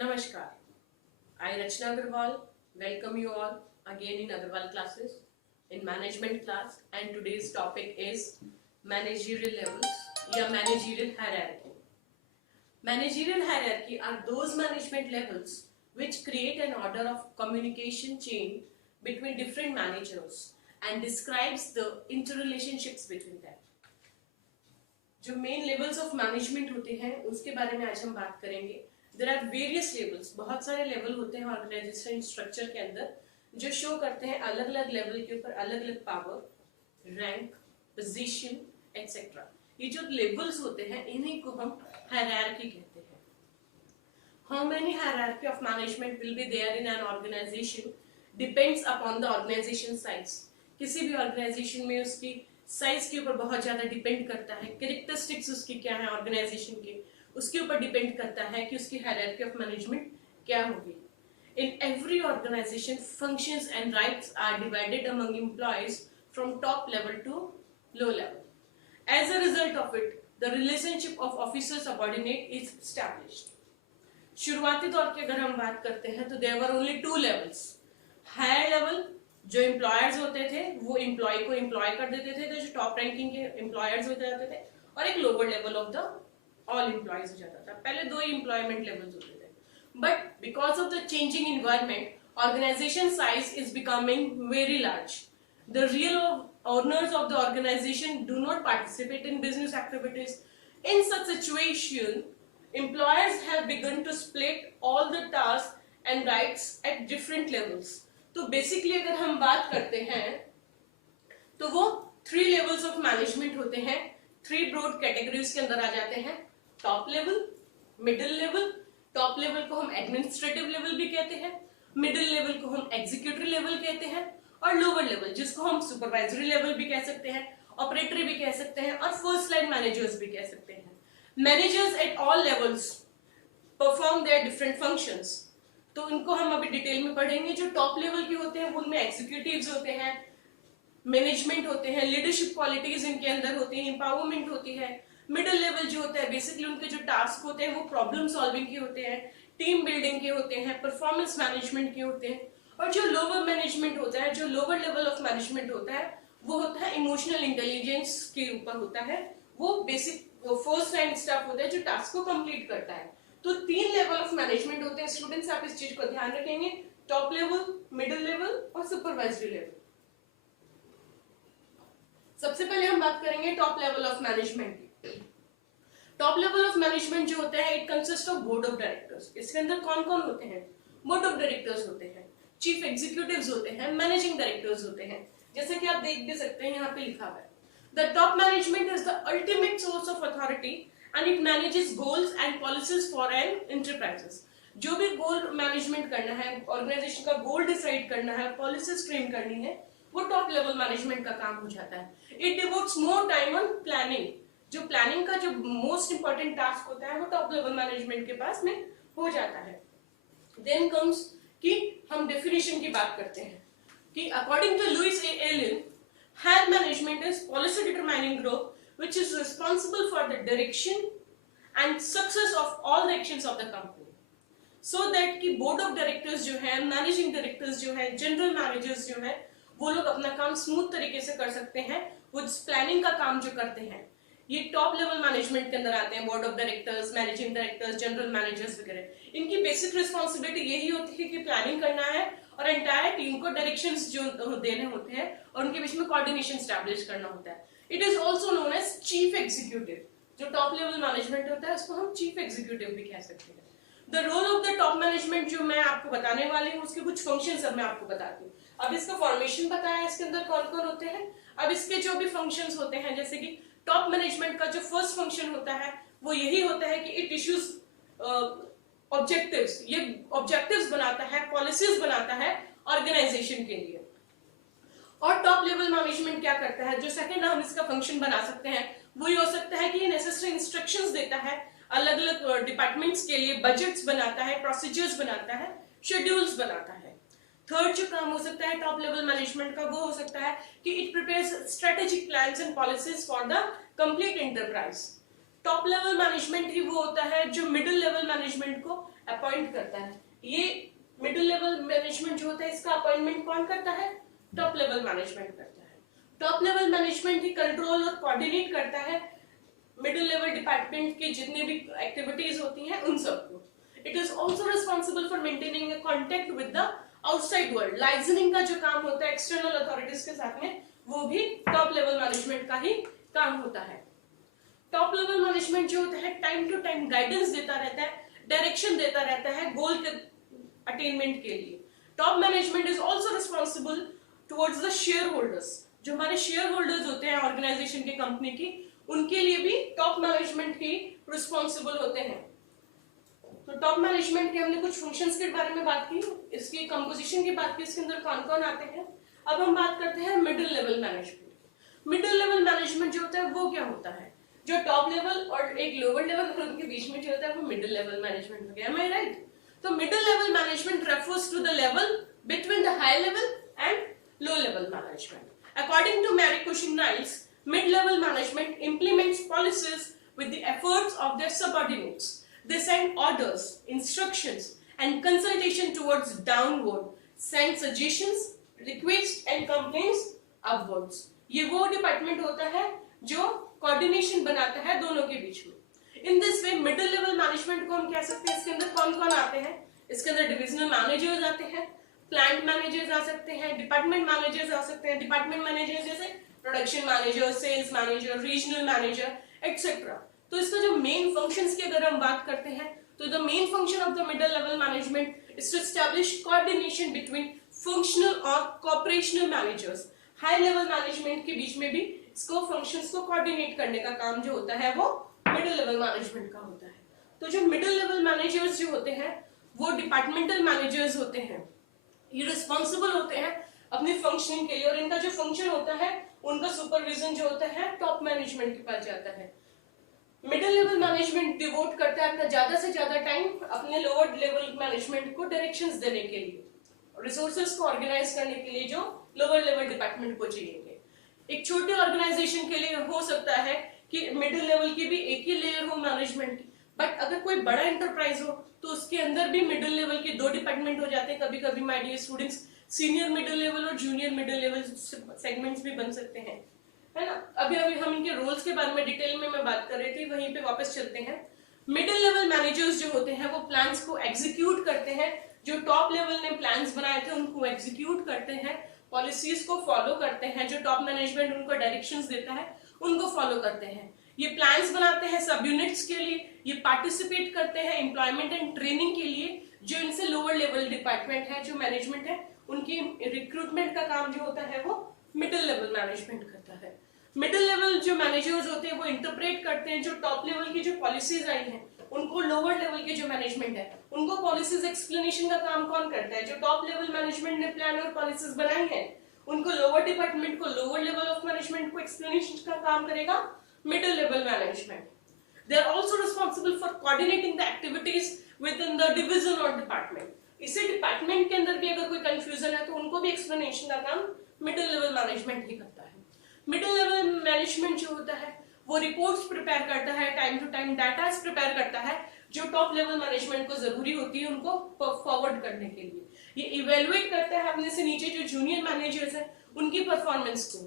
Namaskar. I, Rachna Agarwal, welcome you all again in Agarwal classes, in management class, and today's topic is managerial levels या managerial hierarchy. Managerial hierarchy are those management levels which create an order of communication chain between different managers and describes the interrelationships between them. जो main levels of management होते हैं उसके बारे में आज हम बात करेंगे. देयर आर वेरियस लेवल्स, बहुत सारे लेवल होते हैं ऑर्गेनाइजेशन स्ट्रक्चर के अंदर जो शो करते हैं अलग अलग लेवल के ऊपर अलग अलग पावर, रैंक, पोजीशन एक्सेट्रा. ये जो लेवल्स होते हैं इन्हीं को हम हायरार्की कहते हैं. How many hierarchy of management will be there in an organisation depends upon the organisation size. किसी भी ऑर्गेनाइजेशन में उसकी साइज के ऊपर बहुत ज्यादा डिपेंड करता है. कैरेक्टरिस्टिक्स उसकी क्या है ऑर्गेनाइजेशन के, उसके ऊपर डिपेंड करता है कि उसकी हायरार्की ऑफ मैनेजमेंट क्या होगी. In every organisation functions and rights are divided among employees from top level to low level. As a result of it the relationship of officer subordinate is established. शुरुआती दौर की अगर हम बात करते हैं तो there were only two levels. Higher level जो एम्प्लॉयर्स होते थे वो एम्प्लॉय को एम्प्लॉय कर देते थे, तो जो टॉप रैंकिंग के एम्प्लॉयर्स होते जाते थे, और एक lower level of the all employees हो जाता था. पहले दो ही एम्प्लॉयमेंट लेवल्स होते थे. But because of the changing environment organisation size is becoming very large. The real owners of the organization do not participate in business activities. In such situation, employers have begun to split all the tasks and rights at different levels. तो basically अगर हम बात करते हैं तो वो 3 levels of management होते हैं. 3 ब्रॉड कैटेगरीज के अंदर आ जाते हैं. Top level, middle level. Top level को हम एडमिनिस्ट्रेटिव लेवल भी कहते हैं, मिडिल लेवल को हम एग्जीक्यूटिव लेवल कहते हैं, और लोअर लेवल जिसको हम सुपरवाइजरी लेवल भी कह सकते हैं, ऑपरेटरी भी कह सकते हैं, और फर्स्ट लाइन मैनेजर्स भी कह सकते हैं. Managers at all levels perform their different functions. तो इनको हम अभी डिटेल में पढ़ेंगे. जो टॉप लेवल के होते हैं उनमें एग्जीक्यूटिव्स होते हैं, मैनेजमेंट होते हैं, लीडरशिप क्वालिटीज इनके अंदर होती हैं, एम्पावरमेंट होती है. मिडिल लेवल जो होता है बेसिकली उनके जो टास्क होते हैं वो प्रॉब्लम सॉल्विंग के होते हैं, टीम बिल्डिंग के होते हैं, परफॉर्मेंस मैनेजमेंट के होते हैं. और जो लोअर मैनेजमेंट होता है, जो लोअर लेवल ऑफ मैनेजमेंट होता है वो होता है इमोशनल इंटेलिजेंस के ऊपर होता है. वो बेसिक फर्स्ट लाइन स्टाफ होता है जो टास्क को कंप्लीट करता है. तो 3 लेवल ऑफ मैनेजमेंट होते हैं. स्टूडेंट्स आप इस चीज को ध्यान रखेंगे. टॉप लेवल, मिडिल लेवल और सुपरवाइजरी लेवल. सबसे पहले हम बात करेंगे टॉप लेवल ऑफ मैनेजमेंट की. टॉप लेवल ऑफ मैनेजमेंट जो होता है it consist of board of directors. इसके अंदर कौन कौन होते हैं? बोर्ड ऑफ डायरेक्टर्स होते हैं, चीफ एग्जीक्यूटिव्स होते हैं, मैनेजिंग डायरेक्टर्स होते हैं. जैसे कि आप देख भी सकते हैं यहाँ पे लिखा हुआ है the top management is the ultimate source of authority and it manages goals and policies for an enterprises. जो भी गोल मैनेजमेंट करना है, ऑर्गेनाइजेशन का गोल डिसाइड करना है, पॉलिसीज फ्रेम करनी है, वो टॉप लेवल मैनेजमेंट का काम हो जाता है. It devotees more time on planning. जो प्लानिंग का जो मोस्ट इंपॉर्टेंट टास्क होता है वो टॉप लेवल मैनेजमेंट के पास में हो जाता है. देन कम्स कि हम डेफिनेशन की बात करते हैं कि according to Louis A Allen, higher management is policy determining group which is responsible for the direction and success of all the actions of the company. So that कि board of directors जो है, managing directors जो है, general managers जो है, वो लोग अपना काम स्मूथ तरीके से कर सकते हैं. वो प्लानिंग का काम जो करते हैं ये टॉप लेवल मैनेजमेंट के अंदर आते हैं. Board of directors, managing directors, general managers वगैरह, इनकी बेसिक रिस्पॉन्सिबिलिटी यही होती है कि प्लानिंग करना है और एंटायर टीम को डायरेक्शंस जो देने होते हैं और उनके बीच में कोऑर्डिनेशन एस्टैब्लिश करना होता है. It is also known as chief executive. जो टॉप लेवल मैनेजमेंट होता है उसको हम चीफ एग्जीक्यूटिव भी कह सकते हैं. The role of the top management जो मैं आपको बताने वाली हूँ उसके कुछ फंक्शंस अब मैं आपको बताती हूँ. अब इसका फॉर्मेशन बताया, इसके अंदर कौन कौन होते हैं. अब इसके जो भी फंक्शंस होते हैं, जैसे कि टॉप मैनेजमेंट का जो फर्स्ट फंक्शन होता है वो यही होता है कि इट इश्यूज ऑब्जेक्टिव्स. ये ऑब्जेक्टिव्स बनाता है, पॉलिसीज बनाता है ऑर्गेनाइजेशन के लिए. और टॉप लेवल मैनेजमेंट क्या करता है, जो सेकंड हम इसका फंक्शन बना सकते हैं वो ये हो सकता है कि ये नेसेसरी इंस्ट्रक्शंस देता है अलग अलग डिपार्टमेंट्स के लिए, बजट्स बनाता है, प्रोसीजर्स बनाता है, शेड्यूल्स बनाता है. थर्ड जो काम हो सकता है टॉप लेवल मैनेजमेंट का वो हो सकता है कि it prepares strategic plans and policies for the complete enterprise. Top level management ही वो होता है जो मिडिल लेवल मैनेजमेंट को अपॉइंट करता है। ये मिडिल लेवल मैनेजमेंट जो होता है इसका अपॉइंटमेंट कौन करता है? टॉप लेवल मैनेजमेंट करता है। टॉप लेवल मैनेजमेंट ही कंट्रोल और कोऑर्डिनेट करता है मिडिल लेवल डिपार्टमेंट की जितनी भी एक्टिविटीज होती हैं उन सबको। It is also responsible for maintaining contact with the outside world. Liaisoning का जो काम होता है एक्सटर्नल अथॉरिटीज के साथ में, वो भी टॉप लेवल मैनेजमेंट का ही काम होता है। टॉप लेवल मैनेजमेंट जो होता है टाइम टू टाइम गाइडेंस देता रहता है, डायरेक्शन देता रहता है गोल के अटेनमेंट के लिए। Top management is also responsible towards the share holders. जो हमारे शेयर होल्डर्स होते हैं ऑर्गेनाइजेशन की, कंपनी की, उनके लिए भी टॉप मैनेजमेंट ही रिस्पॉन्सिबल होते हैं। तो टॉप मैनेजमेंट के हमने कुछ फंक्शंस के बारे में बात की, इसकी कंपोजिशन की बात की, इसके अंदर कौन कौन आते हैं। अब हम बात करते हैं middle level management. Middle level management जो होता है वो क्या होता है? जो टॉप लेवल और एक लोअर लेवल और उनके बीच में जो होता है वो मिडिल लेवल मैनेजमेंट हो गया। Am I right? तो middle level management refers to the level between the high level and low level management. According to Mary Cushing-Niles, mid-level management implements policies with the efforts of their subordinates. They send orders, instructions, and consultation towards downward, send suggestions, requests, and complaints upwards. ये वो department होता है जो coordination बनाता है दोनों के बीच में। In this way middle level management को हम कह सकते हैं। इसके अंदर कौन कौन आते हैं? इसके अंदर डिविजनल मैनेजर्स आते हैं, प्लांट मैनेजर्स आ सकते हैं, डिपार्टमेंट मैनेजर्स आ सकते हैं। डिपार्टमेंट मैनेजर्स जैसे production manager, sales manager, regional manager etcetera. तो इसका जो मेन फंक्शंस की अगर हम बात करते हैं तो the main function of the middle level management is to establish coordination between functional और operational managers. High level management के बीच में भी इसको फंक्शंस को कोऑर्डिनेट करने का काम जो होता है वो मिडिल लेवल मैनेजमेंट का होता है। तो जो मिडिल लेवल मैनेजर्स जो होते हैं वो डिपार्टमेंटल मैनेजर्स होते हैं। ये रिस्पॉन्सिबल होते हैं अपनी फंक्शनिंग के लिए और इनका जो फंक्शन होता है उनका सुपरविजन जो होता है टॉप मैनेजमेंट के पास जाता है। मिडिल लेवल मैनेजमेंट डिवोट करता है अपना ज्यादा से ज्यादा टाइम अपने लोअर लेवल मैनेजमेंट को डायरेक्शंस देने के लिए, रिसोर्सेज को ऑर्गेनाइज करने के लिए जो लोअर लेवल डिपार्टमेंट को चाहिए। एक छोटे ऑर्गेनाइजेशन के लिए हो सकता है कि मिडिल लेवल की भी एक ही लेयर हो मैनेजमेंट की, बट अगर कोई बड़ा एंटरप्राइज हो तो उसके अंदर भी मिडिल लेवल के दो डिपार्टमेंट हो जाते हैं। कभी कभी my dear students senior middle level और जूनियर मिडिल लेवल सेगमेंट्स भी बन सकते हैं, है ना। अभी हम इनके रोल्स के बारे में डिटेल में मैं बात कर रही थी, वहीं पे वापस चलते हैं। मिडिल लेवल मैनेजर्स जो होते हैं वो प्लान्स को एग्जीक्यूट करते हैं। जो टॉप लेवल ने प्लान्स बनाए थे उनको एग्जीक्यूट करते हैं, पॉलिसीज को फॉलो करते हैं। जो टॉप मैनेजमेंट उनको डायरेक्शंस देता है उनको फॉलो करते हैं। ये प्लान्स बनाते हैं सब यूनिट्स के लिए, ये पार्टिसिपेट करते हैं एम्प्लॉयमेंट एंड ट्रेनिंग के लिए। जो इनसे लोअर लेवल डिपार्टमेंट है, जो मैनेजमेंट है, उनकी रिक्रूटमेंट का काम जो होता है वो मिडिल लेवल मैनेजमेंट करता है। मिडिल लेवल जो मैनेजर्स होते हैं वो इंटरप्रेट करते हैं जो टॉप लेवल की जो पॉलिसीज आई हैं उनको लोअर लेवल के जो मैनेजमेंट है उनको पॉलिसीज एक्सप्लेनेशन का काम कौन करता है? जो टॉप लेवल मैनेजमेंट ने प्लान और पॉलिसीज बनाई हैं उनको लोअर डिपार्टमेंट को, लोअर लेवल ऑफ मैनेजमेंट को एक्सप्लेनेशन का काम करेगा middle level management. They are also responsible for coordinating the activities within the division और डिपार्टमेंट। इसी डिपार्टमेंट के अंदर भी अगर कोई कंफ्यूजन है तो उनको भी एक्सप्लेनेशन का काम मिडिल लेवल मैनेजमेंट ही करता है। मिडिल लेवल मैनेजमेंट जो होता है वो रिपोर्ट्स प्रिपेयर करता है, time to time data prepare करता है जो टॉप लेवल मैनेजमेंट को जरूरी होती है उनको फॉरवर्ड करने के लिए। ये इवेलुएट करता है अपने से नीचे जो जूनियर मैनेजर्स हैं उनकी परफॉर्मेंस को।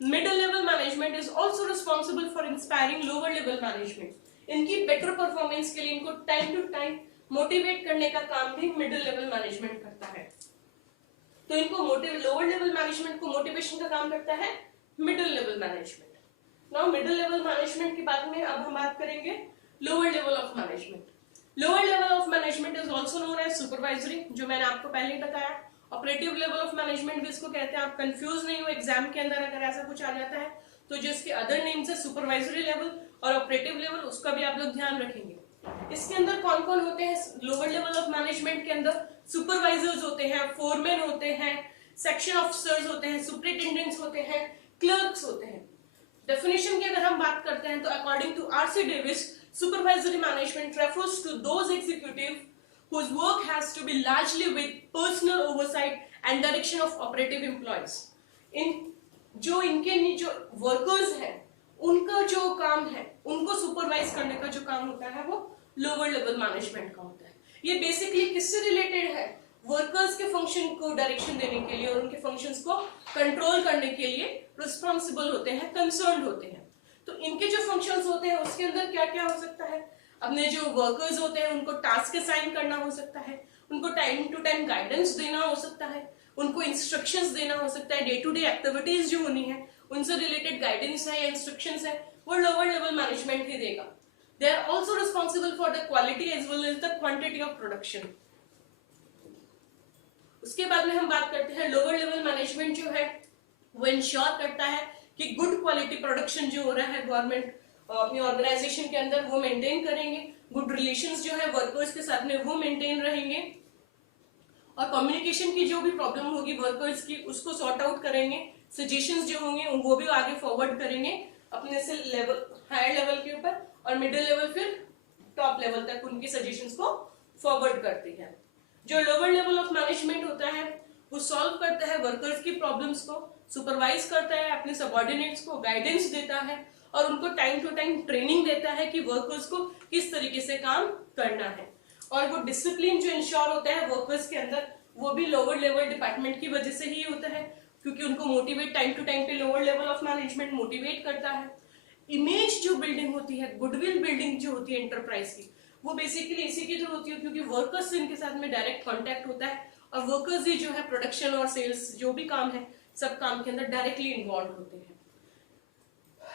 Middle level management is also responsible for inspiring lower level management. इनकी बेटर परफॉर्मेंस के लिए इनको टाइम टू टाइम मोटिवेट करने का काम भी मिडिल लेवल मैनेजमेंट करता है। तो इनको लोअर लेवल मैनेजमेंट को मोटिवेशन का काम करता है middle level management. Now middle level management की बात में अब हम बात करेंगे lower level of management. Lower level of management is also known as supervisory, जो मैंने आपको पहले ही बताया। ऑपरेटिव लेवल ऑफ मैनेजमेंट भी इसको कहते हैं। आप कंफ्यूज नहीं हो एग्जाम के अंदर अगर ऐसा कुछ आ जाता है तो जो इसके अदर नेम्स है सुपरवाइजरी लेवल और ऑपरेटिव लेवल, उसका भी आप लोग ध्यान रखेंगे। इसके अंदर कौन कौन होते हैं? लोअर लेवल ऑफ मैनेजमेंट के अंदर सुपरवाइजर्स होते हैं, फोरमैन होते हैं, सेक्शन ऑफिसर्स होते हैं, सुपरिटेंडेंट्स होते हैं, क्लर्क्स होते हैं। डेफिनेशन की अगर हम बात करते हैं तो according to R C Davis, supervisory management refers to those executives whose work has to be largely with personal oversight and direction of operative employees. इनके जो वर्कर्स हैं उनका जो काम है उनको सुपरवाइज करने का जो काम होता है वो लोअर लेवल मैनेजमेंट का होता है। ये बेसिकली किससे रिलेटेड है? वर्कर्स के फंक्शन को डायरेक्शन देने के लिए और उनके फंक्शंस को कंट्रोल करने के लिए रिस्पॉन्सिबल होते हैं, कंसर्न्ड होते हैं। तो इनके जो फंक्शंस होते हैं उसके अंदर क्या क्या हो सकता है? अपने जो वर्कर्स होते हैं उनको टास्क असाइन करना हो सकता है, उनको टाइम टू टाइम गाइडेंस देना हो सकता है, उनको इंस्ट्रक्शंस देना हो सकता है, डे टू डे एक्टिविटीज जो होनी है उनसे रिलेटेड गाइडेंस है या इंस्ट्रक्शंस है वो लोअर लेवल मैनेजमेंट ही देगा। They are also responsible for the quality as well as the quantity of production. उसके बाद में हम बात करते हैं लोअर लेवल मैनेजमेंट जो है वो इंश्योर करता है कि गुड क्वालिटी प्रोडक्शन जो हो रहा है गवर्नमेंट अपनी ऑर्गेनाइजेशन के अंदर वो मेंटेन करेंगे, गुड रिलेशंस जो है वर्कर्स के साथ में वो मेंटेन रहेंगे, और कम्युनिकेशन की जो भी प्रॉब्लम होगी वर्कर्स की उसको सॉर्ट आउट करेंगे, सजेशंस जो होंगे वो भी आगे फॉरवर्ड करेंगे अपने से लेवल हायर लेवल के ऊपर, और मिडिल लेवल फिर टॉप लेवल तक उनकी सजेशंस को फॉरवर्ड करती है। जो लोअर लेवल ऑफ मैनेजमेंट होता है वो सॉल्व करता है वर्कर्स की प्रॉब्लम्स को, सुपरवाइज करता है अपने सबऑर्डिनेट्स को, गाइडेंस देता है और उनको टाइम टू टाइम ट्रेनिंग देता है कि वर्कर्स को किस तरीके से काम करना है। और वो डिसिप्लिन जो इंश्योर होता है वर्कर्स के अंदर वो भी लोअर लेवल डिपार्टमेंट की वजह से ही होता है, क्योंकि उनको मोटिवेट टाइम टू टाइम पे lower level of management motivate करता है। इमेज जो बिल्डिंग होती है, गुडविल बिल्डिंग जो होती है एंटरप्राइज की, वो बेसिकली इसी की थ्रू होती है क्योंकि वर्कर्स से इनके साथ में डायरेक्ट कांटेक्ट होता है और वर्कर्स ही जो है प्रोडक्शन और सेल्स जो भी काम है सब काम के अंदर डायरेक्टली इन्वॉल्व होते हैं।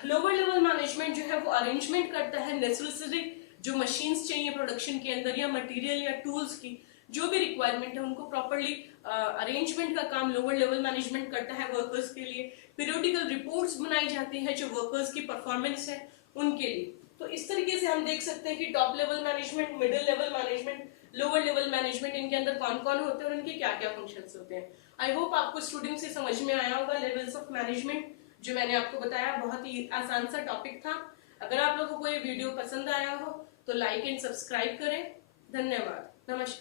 लोअर लेवल मैनेजमेंट जो है वो अरेंजमेंट करता है नेसेसरी जो मशीन्स चाहिए प्रोडक्शन के अंदर या मटेरियल या टूल्स की जो भी रिक्वायरमेंट है उनको प्रॉपरली अरेंजमेंट का काम लोअर लेवल मैनेजमेंट करता है वर्कर्स के लिए। पीरियोडिकल रिपोर्ट्स बनाई जाती है जो वर्कर्स की परफॉर्मेंस है उनके लिए। तो इस तरीके से हम देख सकते हैं कि top level management, middle level management, lower level management, इनके अंदर कौन कौन होते हैं और इनके क्या क्या फंक्शंस होते हैं। आई होप आपको स्टूडेंट्स से समझ में आया होगा लेवल्स ऑफ मैनेजमेंट जो मैंने आपको बताया, बहुत ही आसान सा टॉपिक था। अगर आप लोगों को ये वीडियो पसंद आया हो तो लाइक एंड सब्सक्राइब करें। धन्यवाद, नमस्कार।